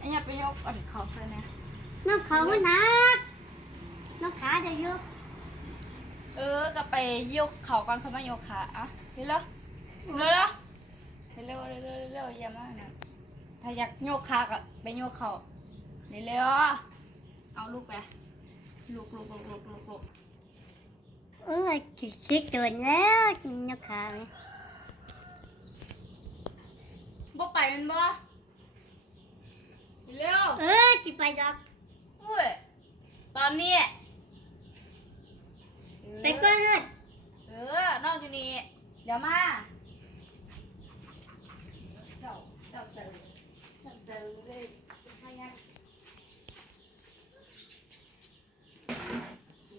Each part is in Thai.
อันนี้ไปยกอัเขาเลยนะนกเขามันักนกขาจะยกเออก็ไปยกเขาก่อนเขาไม่ยกขาอะเร็วเร็วเร็วเร็วเร็วเร็วเร็วเยอะมากนะถ้าอยากยกขาก็ไปยกเขาเร็วเอาลูกไปลูกลูกลูกลูกลูกเออคิดตัวแล้วโยกขาไหมบ่ไปมันบ่ กิเร็วเออกินไปจักอุ้ยตอนนี้ไปก่อนเลยเออนอกอยู่นี่ เดี๋ยวมา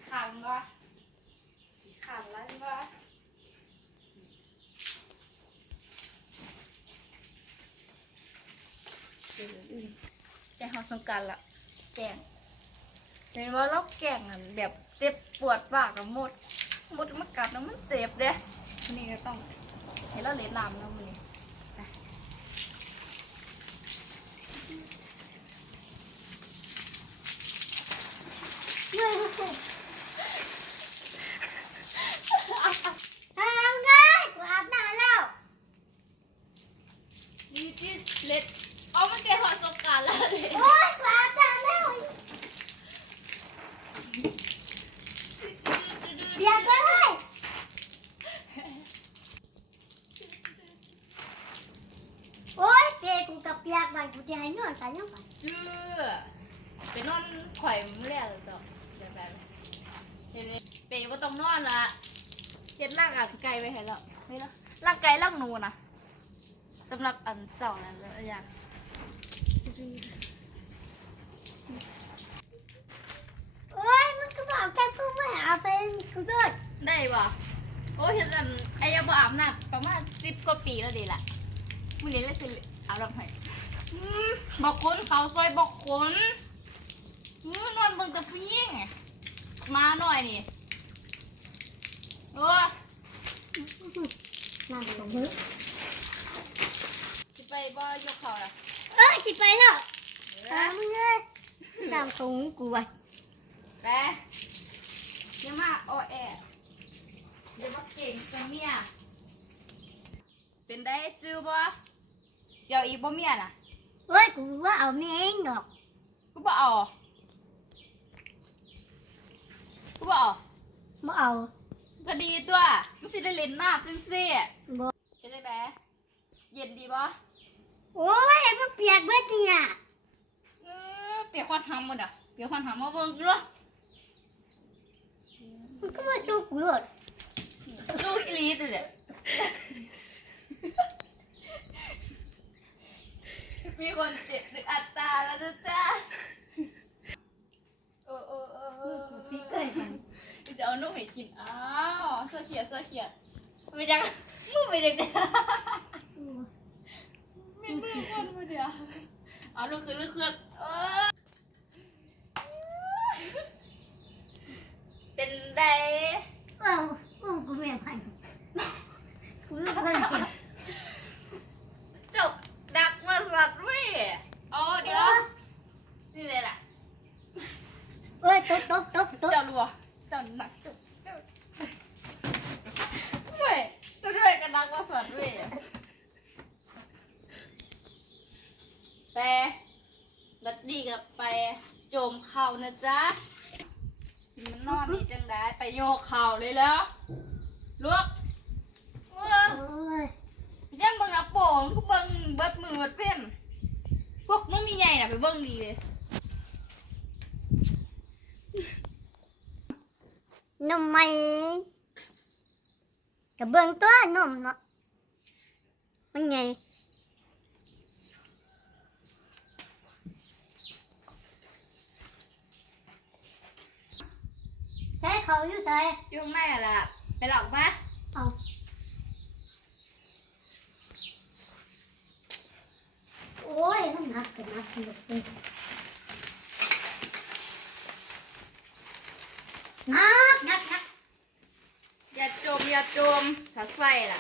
ขันวะขัล้ววะเดี๋ยวอื่น แกงหอสงกรารละแกงเป็นว่าเราแกงอะแบบเจ็บปวดปากกับหมดหมดมันกัดแล้วมันเจ็บเด้นี่ก็ต้องให้เราเล่นน้ำแล้วมันนี่ไปเมื่อยกูทำไงกูอาบน้ำแล้วนี่ที่เโอ๊ยกูอาบน้ำแล้วเปียกไปเลยโอ๊ยเปียกกูกับเปียกมันกูจะให้นอนกันยังไงชื่อไปนอนข่อยมือแรกเลยจ้ะเดี๋ยวแบบเดี๋ยวนี้เปย์ว่าต้องนอนละเช็ดร่างอาจไกลไปให้แล้วนี่ละร่างไกลร่างหนูนะสำหรับอันเจ้าแล้วแล้วอยาก โอ๊ยมันก็บอกแค่กูไม่เอาไปกูด้วยได้บ่โอ้ยเห็นอันไอ้ยาบ่อาบน้ำประมาณสิบกว่าปีแล้วดีละมื้อนี้เลยสิเอาลองให้อืมบอกคนเขาซอยบอกคนอืมนอนเบิ่งแต่ผู้หญิงมาหน่อยนี่เออนั่นของมึงสิไปบ่ยกเขาล่ะเอ้ยจิไปแล้วเอตาอมึงเลย ตามของกูไว้ไปอย่ามาอ้อแออย่ามาเก่งซะเมียเป็นได้จื้อบ่เจ้าอีบ่เมียน่ะเฮ้ยกูว่าเอาแม่งดอกกูบ่เอากูบ่เอาบ่เอาก็ดีตัวมันสิได้เล่นน้ำจังซี่บ่เป็นได้ไหมเย็นดีบ่โอ้ยมันเปียกเบิดเนี่ยเออ เปียกควันหำหมดอะเปียกควันหำมาเบิ่งดูเนาะมันก็มาสู้กูเลยสู้อีหลีตัวเด็ดมีคนเจ็บหรืออัตตาแล้วนะจ๊ะเออเออเออเออพี่เกิดกันจะเอานมให้กิน อ้าวเสื้อเขียดเสื้อเขียดไม่ยังมึงไม่เด็กเนี่ยไม่เมื่อวันมาเดียวเอาลูกขึ้นลูกขึ้นเออ เดเอ้าโอ้กูแม่พันกูเลิกเล่นจบดักมาสัตว์เว้ยอ๋อเดี๋ยวนี่เลยล่ะเอ้ยตบตบตบตบเจ้ารัวเจ้าหนักจุกเจ้าเว้ยจะด้วยกันดักมาสัตว์เว้ยแต่ลัดดีกับไปโจมเข่านะจ๊ะ นอนนี่จังได้ไปโยกเข่าเลยแล้วลวกเว้ยโอ้ยยังเบิ่งอะโป่งกูเบิ่งเบิดมือเบิดเป็นพวกมึงมีใหญ่น่ะไปเบิ่งดีเลยนมไม่กับเบื้องตัวนมเนาะมันไง เขาอยู่ใส่อยู่ข้างในอะล่ะ ไปหลอกมาเอาโอ้ยมันหนักกันนักหนักเลยหนักหนักหนักอย่าจมอย่าจมถ้าใส่ล่ะ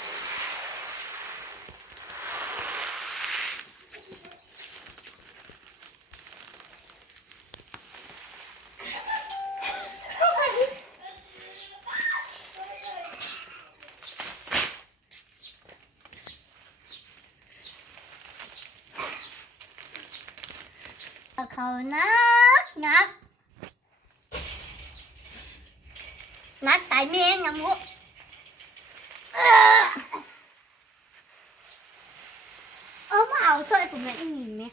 เขานักนักนักตายเมงนะมุเอ้อเอามาเอาช่วยกูแม่อีนี่แม่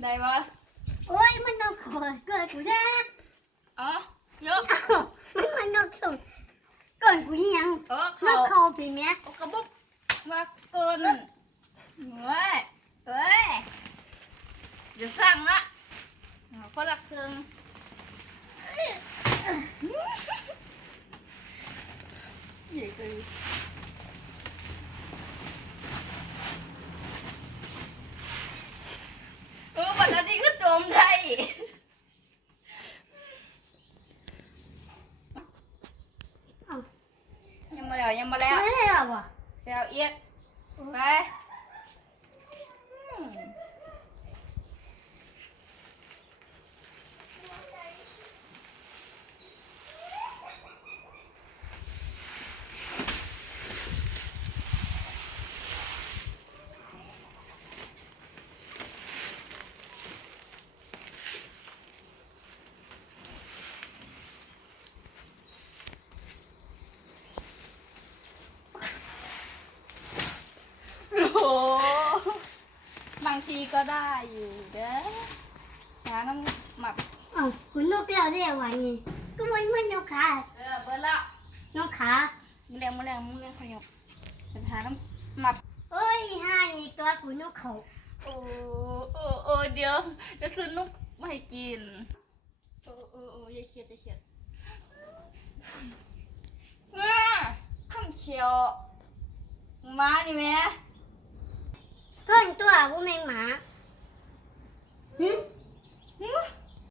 ไอ้กูเอากูเดียวเว้ยเอาลองจากต่างดิได้ปะโอ้ยมันนกเกิดเกิดกูแน่เอ๋อเยอะเอ้ามันมันนกส่งเกิดกูยังเออนเขากเขาปีเนี้ยเอากระบุกมาเกินเว้ยเว้ยเดี๋ยวสั่งละเอาคนละครึ่งใหญ่เกินเออวันนั้นนี่ก็โจมได้ เอ้า ยังมา แล้วยังมาแล้วไม่ได้หรอวะไปเอาเอียดไปอืมโอ้โหีก็ได้อยู่เด้อหาน้ำหมักเอ้ากูนกเราได้วะนี่ก็มันมันนกขาเออเปิดละนกขามึงเรียงมึงเรียงมึงเรียงขยบจะหาน้ำหมักเอ้ยห้านี่ตัวกูนกเขาโอ้โอ้โอ้เดี๋ยวเดี๋ยวซื้อนกมาให้กินโอ้โอ้โอ้อยาเครียดอยาเครียดอ่าข้ามเขียวมาดิแม่ เพื่อนตัวผู้แมงหมา หึ